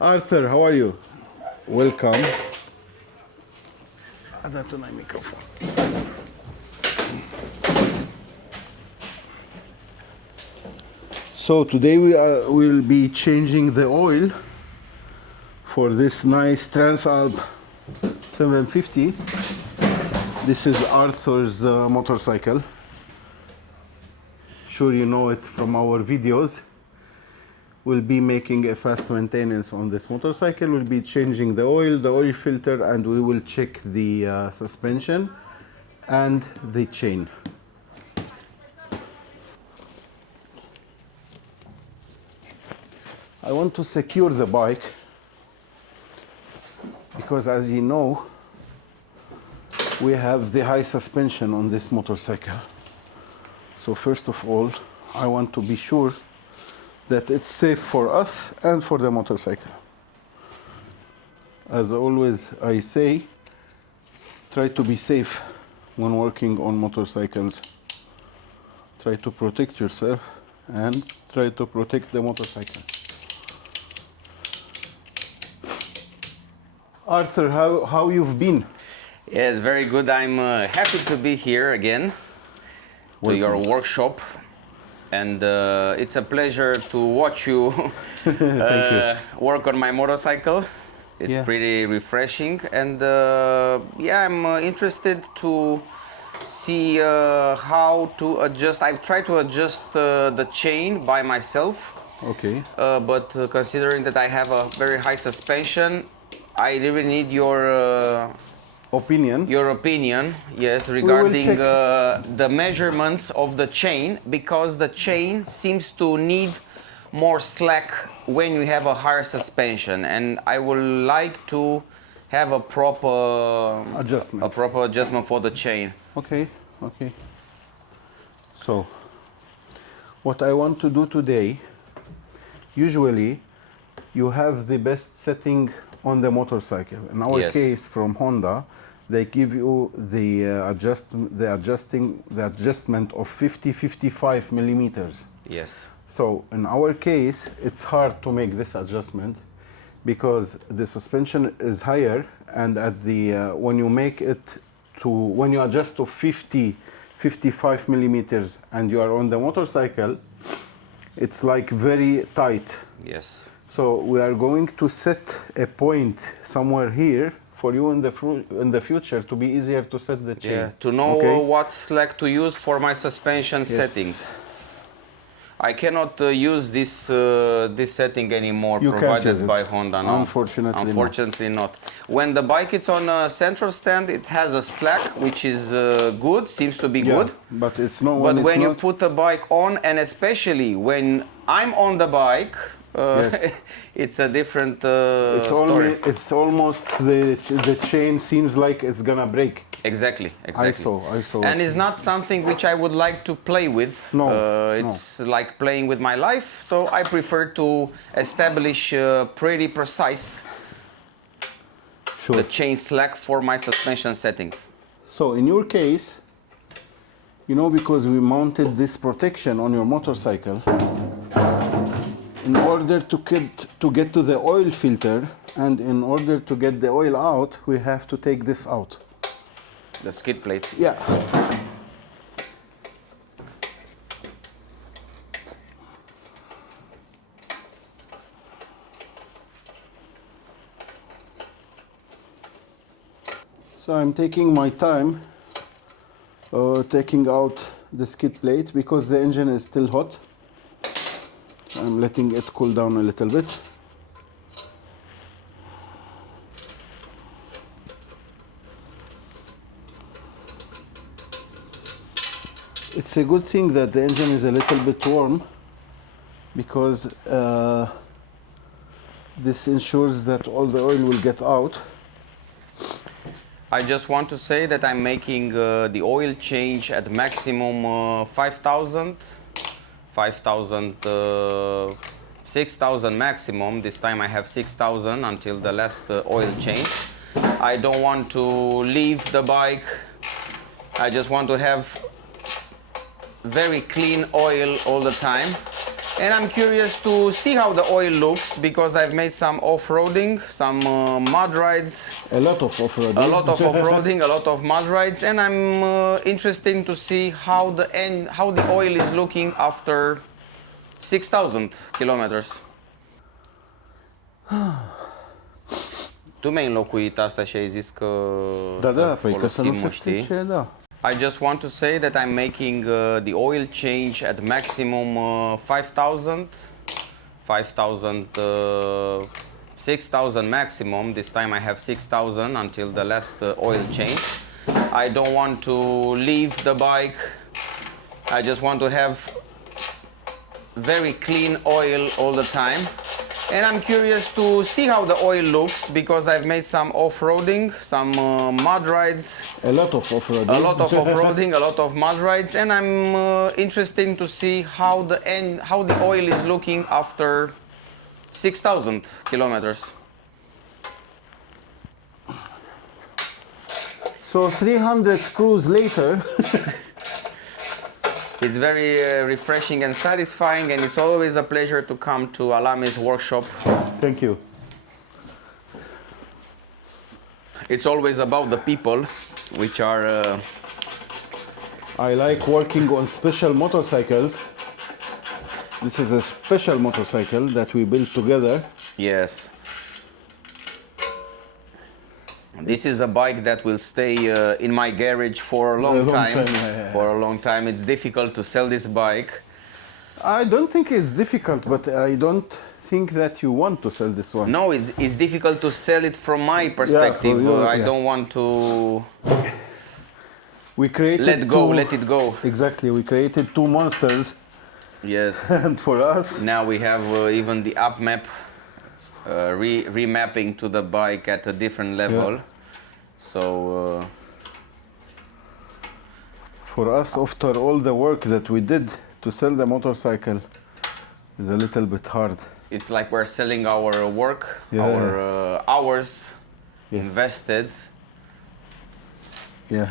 Arthur, how are you? Welcome. Dato na microphone. So today will be changing the oil for this nice Transalp 750. This is Arthur's motorcycle. Sure you know it from our videos. We'll be making a fast maintenance on this motorcycle. We'll be changing the oil filter, and we will check the suspension and the chain. I want to secure the bike because, as you know, we have the high suspension on this motorcycle. So first of all, I want to be sure that it's safe for us and for the motorcycle. As always I say, try to be safe when working on motorcycles. Try to protect yourself and try to protect the motorcycle. Arthur, how you've been? Yes, very good. I'm happy to be here again to your workshop, and it's a pleasure to watch you, Thank you. work on my motorcycle. It's pretty refreshing, and yeah, I'm interested to see how to adjust. I've tried to adjust the chain by myself. Okay. But considering that I have a very high suspension, I really need your Opinion? your opinion, yes, regarding the measurements of the chain, because the chain seems to need more slack when you have a higher suspension, and I would like to have a proper adjustment for the chain. Okay, okay. So, what I want to do today, usually you have the best setting on the motorcycle. In our case, from Honda, they give you the adjustment of 55 millimeters. Yes. So in our case, it's hard to make this adjustment because the suspension is higher, and at the when you make it to when you adjust to 55 millimeters and you are on the motorcycle, it's like very tight. Yes. So we are going to set a point somewhere here for you in the future to be easier to set the chain. Yeah, to know what slack to use for my suspension settings. I cannot use this setting anymore provided by Honda. No. Unfortunately not. When the bike is on a central stand, it has a slack which is good, seems to be good. But it's not. But when you put the bike on, and especially when I'm on the bike, it's a different story. It's almost the chain seems like it's gonna break. Exactly. I saw. And it's not something which I would like to play with. No. It's like playing with my life. So I prefer to establish pretty precise the chain slack for my suspension settings. So in your case, you know, because we mounted this protection on your motorcycle, in order to get to the oil filter and in order to get the oil out, we have to take this out. The skid plate. Yeah. So I'm taking my time taking out the skid plate because the engine is still hot. I'm letting it cool down a little bit. It's a good thing that the engine is a little bit warm because this ensures that all the oil will get out. I just want to say that I'm making the oil change at maximum 5,000, 6,000 maximum. This time I have 6,000 until the last oil change. I don't want to leave the bike. I just want to have very clean oil all the time. And I'm curious to see how the oil looks because I've made some off-roading, some mud rides. A lot of off-roading. A lot of off-roading, a lot of mud rides, and I'm interested to see how the oil is looking after 6,000 kilometers. Tu mi-ai înlocuit asta și ai zis că Da, păi că să nu se știi? strice, da. I just want to say that I'm making the oil change at maximum 5,000, 6,000 maximum. This time I have 6,000 until the last oil change. I don't want to leave the bike. I just want to have very clean oil all the time. And I'm curious to see how the oil looks because I've made some off-roading, some mud rides. A lot of off-roading. A lot of off-roading, a lot of mud rides, and I'm interested to see how the oil is looking after 6,000 kilometers. So 300 screws later. It's very refreshing and satisfying, and it's always a pleasure to come to Alame's workshop. Thank you. It's always about the people, which are... I like working on special motorcycles. This is a special motorcycle that we built together. Yes. This is a bike that will stay in my garage for a long time. Yeah. For a long time. It's difficult to sell this bike. I don't think it's difficult, but I don't think that you want to sell this one. No, it's difficult to sell it from my perspective. you, I don't want to We created let it go. Exactly, we created two monsters, Yes. and for us, Now we have even the up map remapping to the bike at a different level. Yeah. So for us, after all the work that we did to sell the motorcycle, is a little bit hard. it's like we're selling our work, Yeah. our hours Yes. invested. Yeah.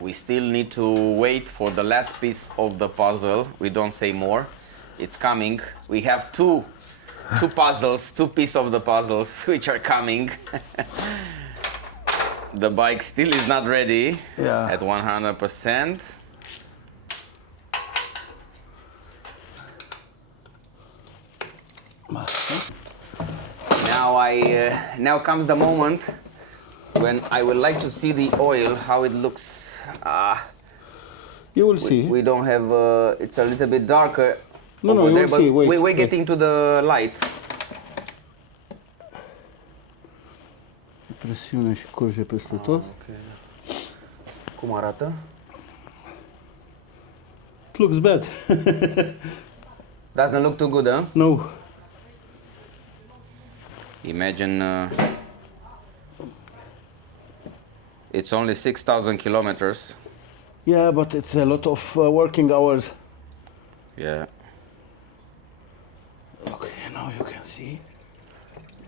We still need to wait for the last piece of the puzzle. We don't say more. It's coming. We have two puzzles, two pieces of the puzzles which are coming. The bike still is not ready Yeah. at 100%. Now comes the moment when I would like to see the oil, how it looks. You will see. We don't have. It's a little bit darker. No, over you there, will but see. Wait, we're wait. getting to the light. Presiune și curge peste tot. Okay. Cum arată? It looks bad. Doesn't look too good, huh? No. Imagine it's only 6,000 kilometers. Yeah, but it's a lot of working hours. Yeah. Okay, now you can see.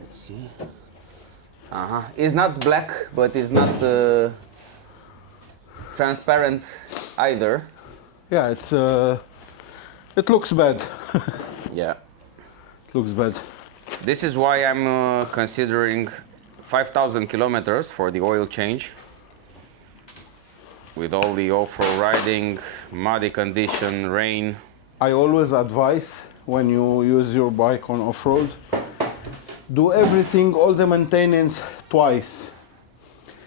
Let's see. It's not black, but it's not transparent either. Yeah, it's it looks bad. Yeah. It looks bad. This is why I'm considering 5,000 kilometers for the oil change. With all the off-road riding, muddy condition, rain. I always advise when you use your bike on off-road, do everything, all the maintenance twice.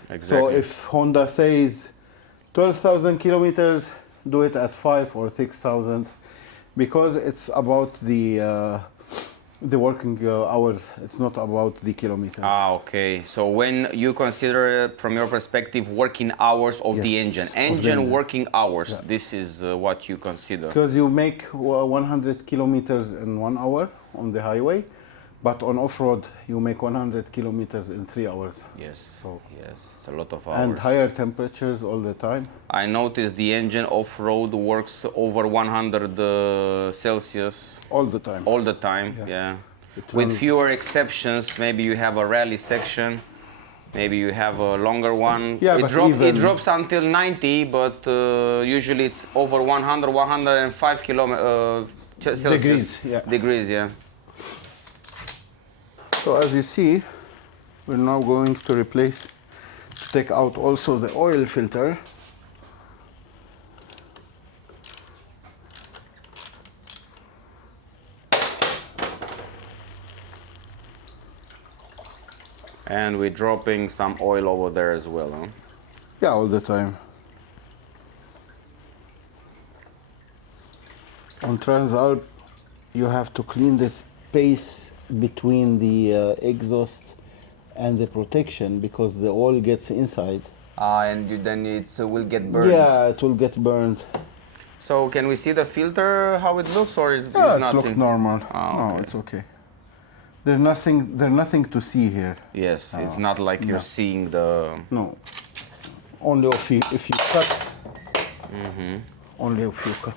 Exactly. So if Honda says 12,000 kilometers, do it at 5 or 6,000, because it's about the working hours. It's not about the kilometers. Okay. So when you consider, from your perspective, working hours of the Yes, engine, of the engine engine. working hours, Yeah. this is what you consider. Because you make 100 kilometers in 1 hour on the highway, but on off-road you make 100 kilometers in 3 hours. Yes. So- Yes, it's a lot of hours. And higher temperatures all the time. I noticed the engine off-road works over 100 Celsius All the time. all the time. Yeah. Yeah. It With runs- fewer exceptions, maybe you have a rally section, maybe you have a longer one. Yeah, it, but it even- drops until 90, but usually it's over 100, 105 Celsius. Degrees, yeah. Degrees, yeah. So as you see, we're now going to replace, to take out also the oil filter. And we're dropping some oil over there as well, huh? Yeah, all the time. On Transalp, you have to clean the space between the exhaust and the protection because the oil gets inside. And then it will get burned. Yeah, it will get burned. So can we see the filter, how it looks, or it's Yeah, it nothing? looks normal. Oh, No, okay. it's okay. There's nothing to see here. Yes, it's not like you're seeing the... No. Only if you cut. Only if you cut.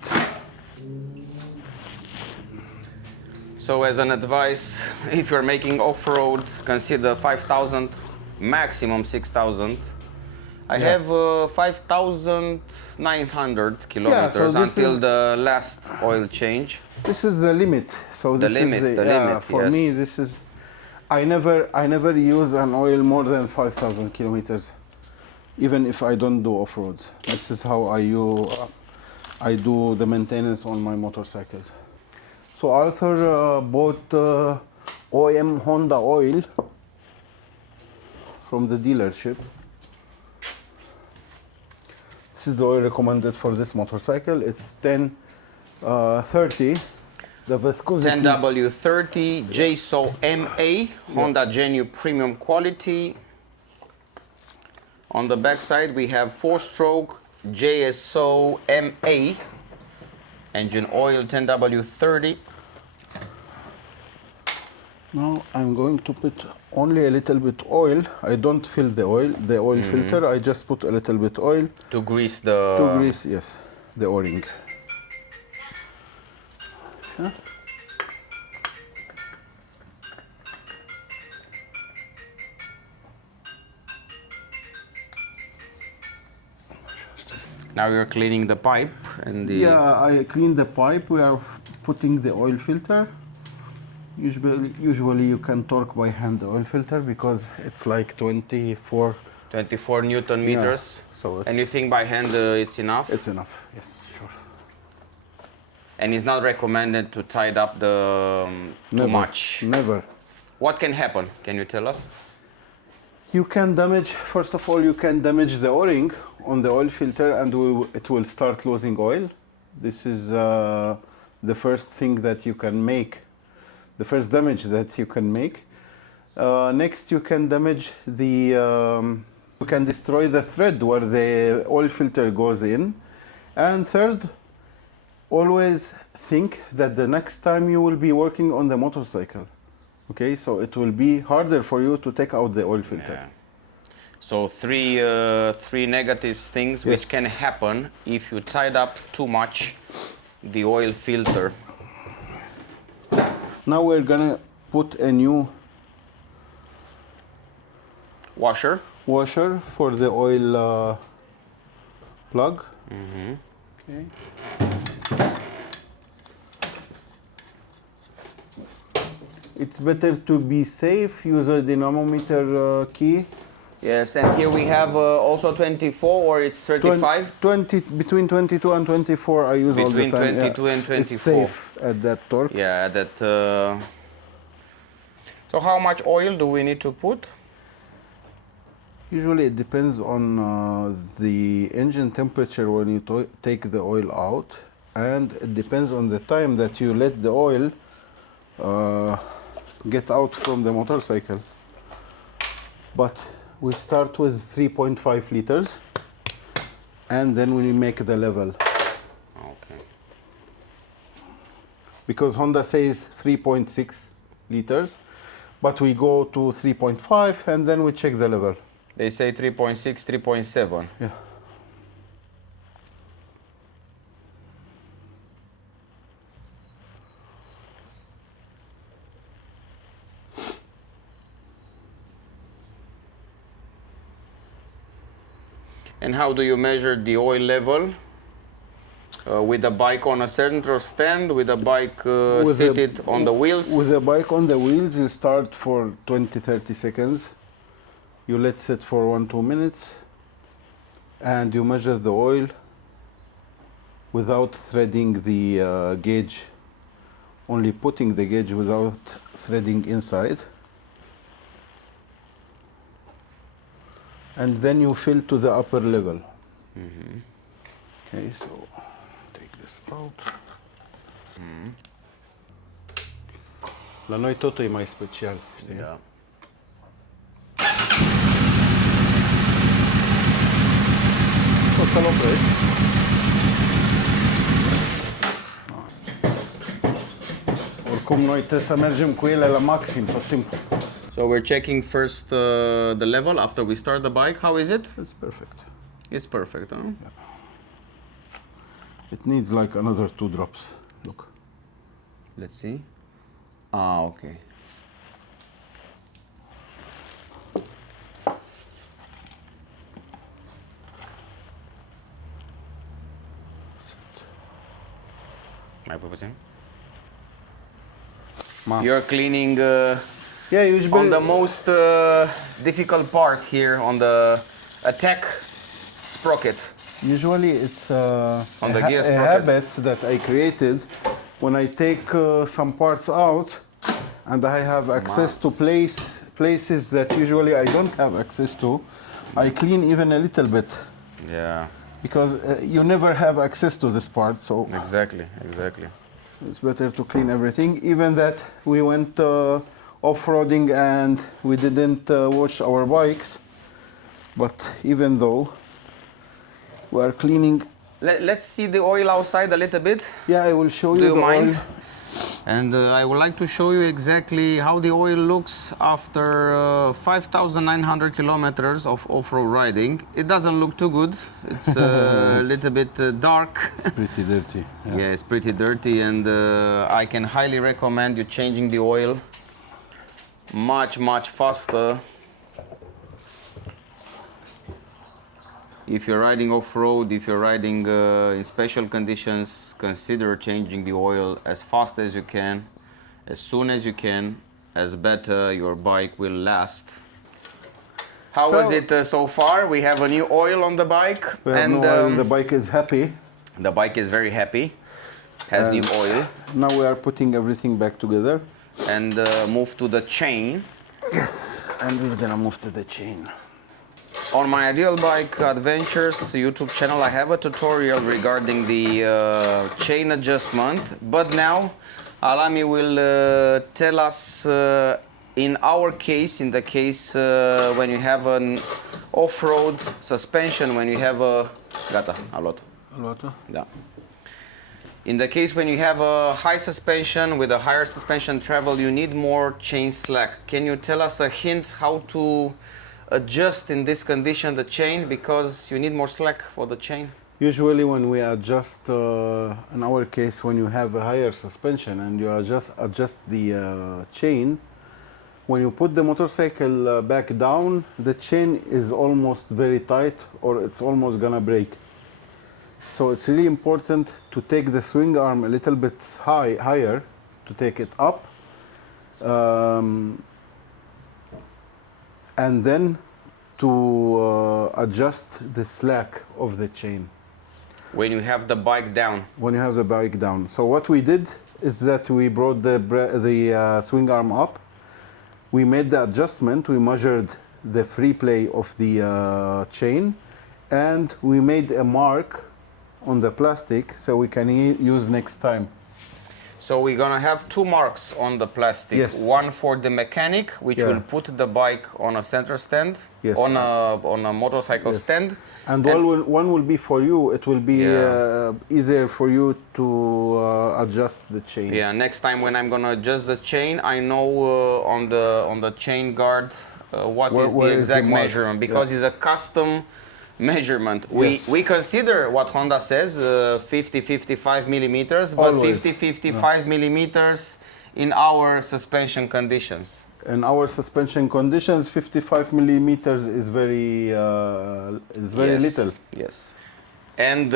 So as an advice, if you're making off-road, consider 5,000, maximum 6,000. I have 5,900 kilometers until the last oil change. This is the limit. So this The limit, is the limit, for yes. me, this is. I never use an oil more than 5,000 kilometers, even if I don't do off-roads. This is how I do the maintenance on my motorcycles. So Arthur bought OEM Honda oil from the dealership. This is the oil recommended for this motorcycle. It's 1030. The viscosity. 10W30 JSO MA, Honda Genu Premium Quality. On the back side we have 4-stroke JSO MA, engine oil 10W30. Now I'm going to put only a little bit oil. I don't fill the oil filter. I just put a little bit oil to grease the... to grease, yes, the O-ring. Yeah. Now you're cleaning the pipe and the... Yeah, I clean the pipe. We are putting the oil filter. Usually you can torque by hand the oil filter because it's like 24 Newton meters. Yeah, so anything by hand, it's enough? It's enough, yes, sure. And it's not recommended to tie it up too much? Never. What can happen? Can you tell us? You can damage, first of all, you can damage the O-ring on the oil filter and it will start losing oil. This is the first thing that you can make. The first damage that you can make. Next, you can damage the, you can destroy the thread where the oil filter goes in. And third, always think that the next time you will be working on the motorcycle, okay, so it will be harder for you to take out the oil filter. Yeah. So three negative things which can happen if you tied up too much the oil filter. Now we're gonna put a new washer for the oil plug. Okay. It's better to be safe, use a dynamometer key. Yes, and here we have also 24 or it's 35? 20, between 22 and 24 I use all the time. Between 22 and 24. It's safe at that torque. Yeah, that... So how much oil do we need to put? Usually it depends on the engine temperature when you take the oil out, and it depends on the time that you let the oil get out from the motorcycle. But we start with 3.5 liters and then we make the level. Okay. Because Honda says 3.6 liters, but we go to 3.5 and then we check the level. They say 3.6, 3.7. Yeah. And how do you measure the oil level? with the bike on a center stand, with the bike With seated on the wheels. With the bike on the wheels, you start for 20-30 seconds. You let sit for 1-2 minutes, and you measure the oil without threading the gauge, only putting the gauge without threading inside. And then you fill to the upper level. Okay, so take this out. La noi totul e mai special, știi? Da. Poți să-l oprești. Oricum noi trebuie să mergem cu ele la maxim tot timpul. So we're checking first the level after we start the bike. How is it? It's perfect. It's perfect, huh? It needs like another 2 drops. Look. Let's see. Ah, okay. Mai puțin? You're cleaning Yeah, usually on the most difficult part here on the attack sprocket. Usually it's On the gear a sprocket. habit that I created when I take some parts out and I have access to places that usually I don't have access to. I clean even a little bit Yeah, because you never have access to this part, so exactly. it's better to clean everything. Even that we went off-roading and we didn't wash our bikes, but even though we are cleaning. Let's see the oil outside a little bit. Yeah, I will show Do you you the mind? oil. And I would like to show you exactly how the oil looks after 5,900 kilometers of off-road riding. It doesn't look too good. It's a little bit dark. It's pretty dirty. Yeah, it's pretty dirty, and I can highly recommend you changing the oil much faster. If you're riding off-road, if you're riding in special conditions, consider changing the oil as fast as you can, as soon as you can, as better your bike will last. How was it so far? We have a new oil on the bike, and the bike is happy. the bike is very happy, has new oil. Now we are putting everything back together. And move to the chain. Yes, and we're gonna move to the chain. On my Ideal Bike Adventures YouTube channel, I have a tutorial regarding the chain adjustment, but now Alami will tell us in our case, in the case when you have an off-road suspension, when you have a... Gata, a luat. Da. In the case when you have a high suspension with a higher suspension travel, you need more chain slack. Can you tell us a hint how to adjust in this condition the chain, because you need more slack for the chain? Usually when we adjust, in our case, when you have a higher suspension and you adjust the chain, when you put the motorcycle back down, the chain is almost very tight or it's almost gonna break. So it's really important to take the swing arm a little bit higher, to take it up, and then to adjust the slack of the chain. When you have the bike down. When you have the bike down. So what we did is that we brought the swing arm up. We made the adjustment. We measured the free play of the chain, and we made a mark on the plastic so we can use next time. So we're gonna have two marks on the plastic. Yes. One for the mechanic, which will put the bike on a center stand, Yes. on a motorcycle stand. And one will be for you. It will be easier for you to adjust the chain. Yeah. Next time when I'm gonna adjust the chain, I know on the chain guard what is the where is exact the mark? measurement, because it's a custom measurement. Yes. We consider what Honda says 50-55 millimeters, but Always. 50-55 millimeters in our suspension conditions. In our suspension conditions, 55 millimeters is very Yes, little. Yes. And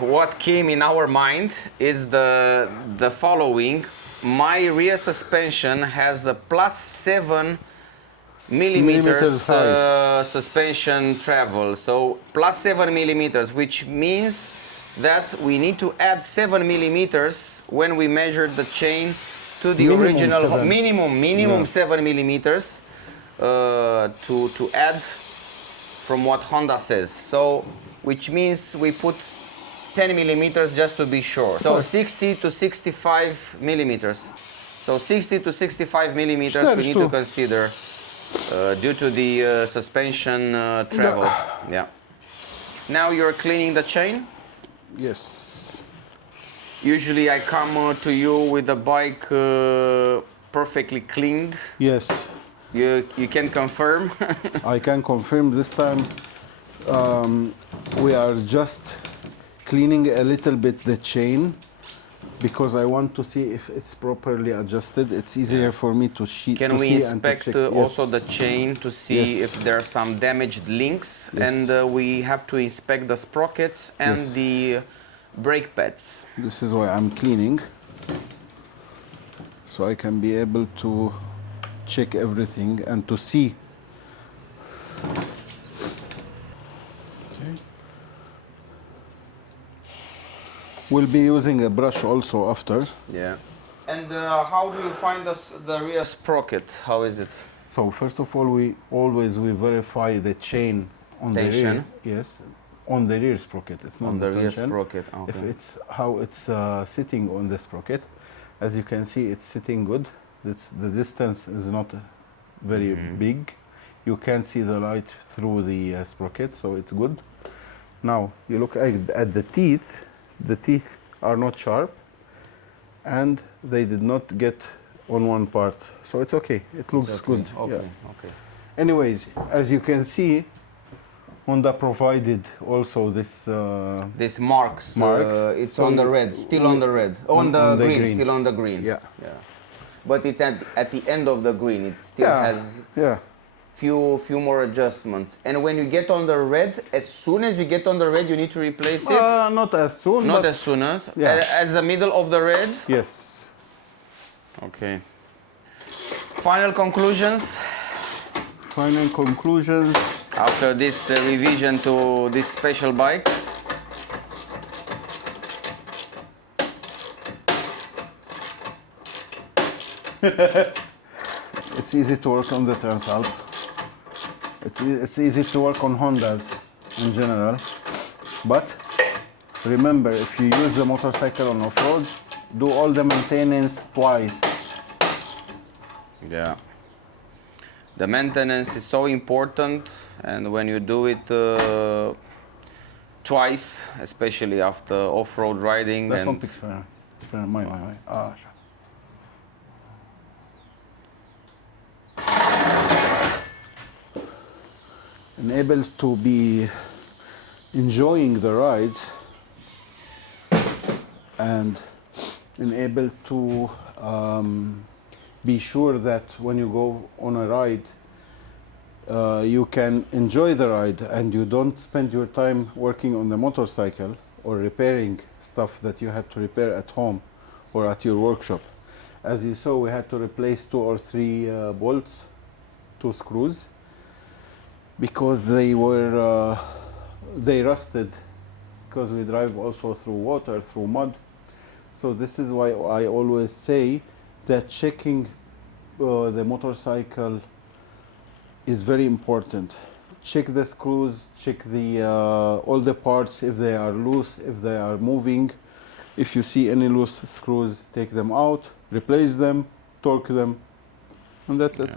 what came in our mind is the following. My rear suspension has a +7 millimeters suspension travel. So +7 millimeters, which means that we need to add 7 millimeters when we measure the chain to the Minimum original 7. minimum Yeah. 7 millimeters to add from what Honda says. So which means we put 10 millimeters just to be sure. So 60 to 65 millimeters. So 60 to 65 millimeters we need to consider due to the suspension travel. Yeah. Now you're cleaning the chain. Yes. Usually I come to you with the bike perfectly cleaned. Yes. You can confirm. I can confirm this time. We are just cleaning a little bit the chain because I want to see if it's properly adjusted. It's easier for me to see. Can we inspect and to check. also Yes. the chain to see Yes. if there are some damaged links? Yes. And we have to inspect the sprockets and Yes. the brake pads. This is why I'm cleaning, so I can be able to check everything and to see. Okay. We'll be using a brush also after. Yeah. And how do you find the rear sprocket? How is it? So first of all, we verify the chain on Tension? the rear. Yes, on the rear sprocket. It's not On the rear tension. sprocket, okay. If it's how it's sitting on the sprocket, as you can see, it's sitting good. The distance is not very big. You can see the light through the sprocket, so it's good. Now you look at the teeth. The teeth are not sharp, and they did not get on one part, so it's okay. It looks good. Okay. Yeah. Okay. Anyways, as you can see, Honda provided also this. This marks. It's So on the red. Still on the red. On the green. Still on the green. Yeah. Yeah. But it's at the end of the green. It still has Yeah. few more adjustments. And when you get on the red, as soon as you get on the red, you need to replace it. Not as soon. Not but as soon as. Yeah. As the middle of the red. Yes. Okay. Final conclusions Final conclusions. after this revision to this special bike. It's easy to work on the Transalp. It's easy to work on Hondas in general. But remember, if you use the motorcycle on off-road, do all the maintenance twice. Yeah. The maintenance is so important, and when you do it twice, especially after off-road riding, That's and not picture. My. Sure. And able to be enjoying the rides and able to be sure that when you go on a ride, you can enjoy the ride and you don't spend your time working on the motorcycle or repairing stuff that you had to repair at home or at your workshop. As you saw, we had to replace 2 or 3 bolts, 2 screws, because they rusted, because we drive also through water, through mud. So this is why I always say that checking the motorcycle is very important. Check the screws, check all the parts, if they are loose, if they are moving. If you see any loose screws, take them out, replace them, torque them, and that's it.